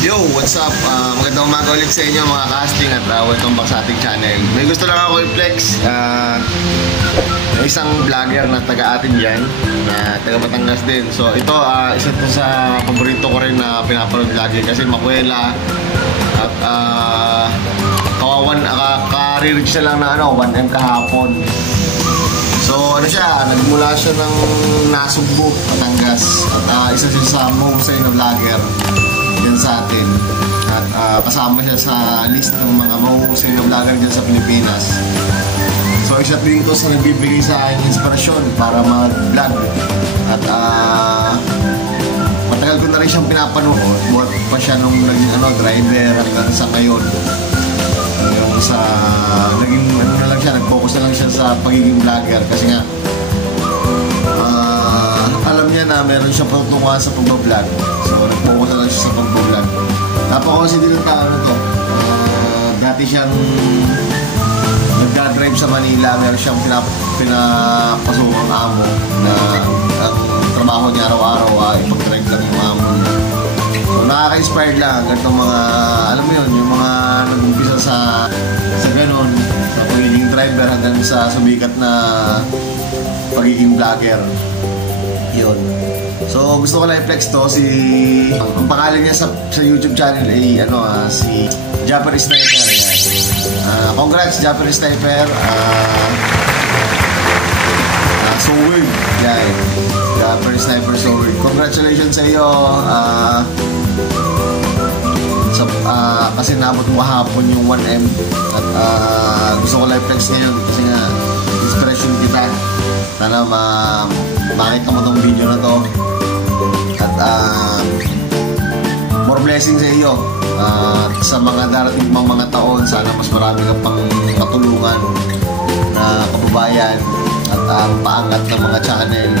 Yo, what's up? Magandang umaga ulit sa inyo mga casting at welcome back sa ating channel. May gusto lang ako i-flex isang vlogger na taga atin dyan, na taga Batangas din. So ito, isa to sa paborito ko rin na pinapanood lagi kasi makwela at kawawan, ka-re-reach na lang na 1M kahapon. So ano siya, nagmula siya ng Nasugbu, Batangas at isa siya sa mahusay na vlogger dyan sa atin at kasama siya sa list ng mga mahuhusay na vlogger dyan sa Pilipinas. So isa din ito sa nagbibigay sa akin inspirasyon para mag-vlog at matagal ko na rin siyang pinapanood. Buhat pa siya nung naging driver hanggang sa ngayon. Hanggang sa naging na lang siya, nag-focus na lang siya sa pagiging vlogger kasi nga alam niya na meron siya pagtunguhan sa pag-vlog. So nag-focus na lang siya sa pag-vlog. Napaka-consider ng tao to. Dati siyang nag-drive sa Manila, meron siyang pinapasukang amo na ang trabaho niya araw-araw ipag-drive lang yung amo niya. So nakaka-inspired lang ganitong mga, alam mo yun, yung mga nag-umpisa sa ganun, sa pagiging driver hanggang sa sumikat na pagiging vlogger. Yun. So gusto ko lang i-flex to, ang pangalan niya sa YouTube channel ay si Japanese Sniper. Congrats Japanese Sniper. So weird. Yeah, Japanese Sniper, so weird. Congratulations sa iyo. Kasi naabot mo kahapon yung 1M at gusto ko lang i-flex ngayon kasi nga inspiration kita. Sana makita mo tong video na to at more blessings sa iyo at sa mga darating pang mga taon. Sana mas marami ka pang matulungan na kababayan at paangat ng mga channel,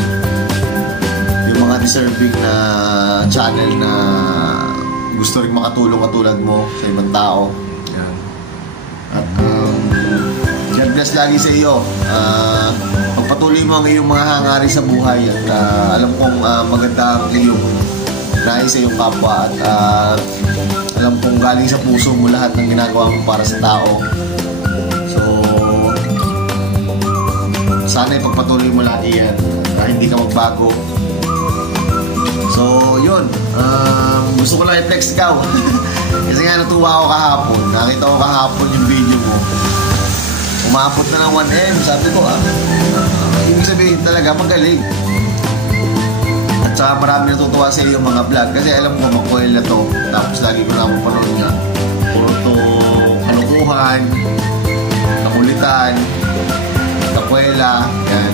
yung mga deserving na channel na gusto rin makatulong katulad mo sa ibang tao. At God bless lagi sa iyo. Pagpatuloy mo ang iyong mga hangarin sa buhay at alam kong maganda ang iyong nais sa iyong kapwa at alam kong galing sa puso mo lahat ng ginagawa mo para sa tao. So sana ipagpatuloy mo lagi yan at hindi ka magbago. So yun, gusto ko lang i-flex ikaw kasi nga natuwa ako kahapon. Nakita ko kahapon yung video mo, umabot na ng 1M. Sabi ko ibig sabihin talaga magaling. At saka marami natutuwa sa iyo mga vlog kasi alam ko makuel na to. Tapos lagi ko na akong panood niya, puro to kalukuhan, kakulitan, kakuela, yan.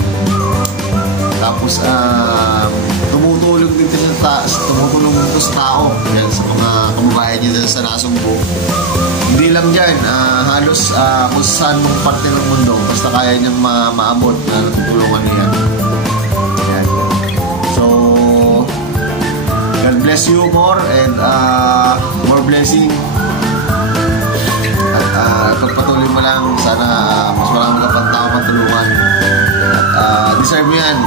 Tapos tumutulong din sa tao yan, sa mga kababayan niya sa Nasugbu. Hindi lang dyan, halos kung saan mong parte ng mundo basta kaya niyang maabot na natutulungan niya. Yan. So God bless you more and more blessing at pagpatuloy mo lang. Sana mas marami ka pang tao matulungan at deserve mo yan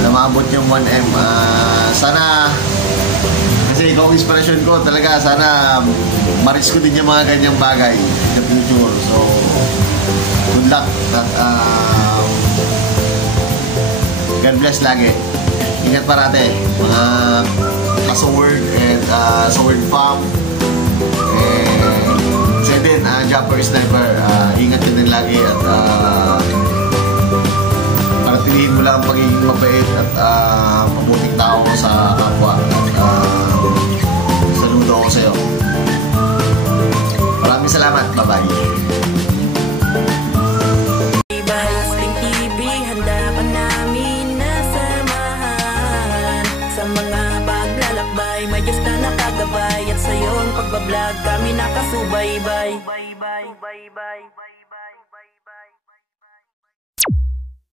na maabot yung 1M. Sana kasi ikaw ang inspirasyon ko talaga. Sana ma-reach ko din yung mga ganyang bagay in the future. So good luck at God bless lagi. Ingat parate mga ka-Sword and Sword Farm and sa din Japanese Sniper. Ingat ka din lagi at piliin mo lang ang pagiging mabait at mabuting tao sa kapwa. Saludo ako sa'yo. Maraming salamat. Bye-bye. Casting TV, handa ka namin nasamahan sa mga paglalakbay. May Diyos na nakagabay at sa iyong pagbablog kami nakasubaybay.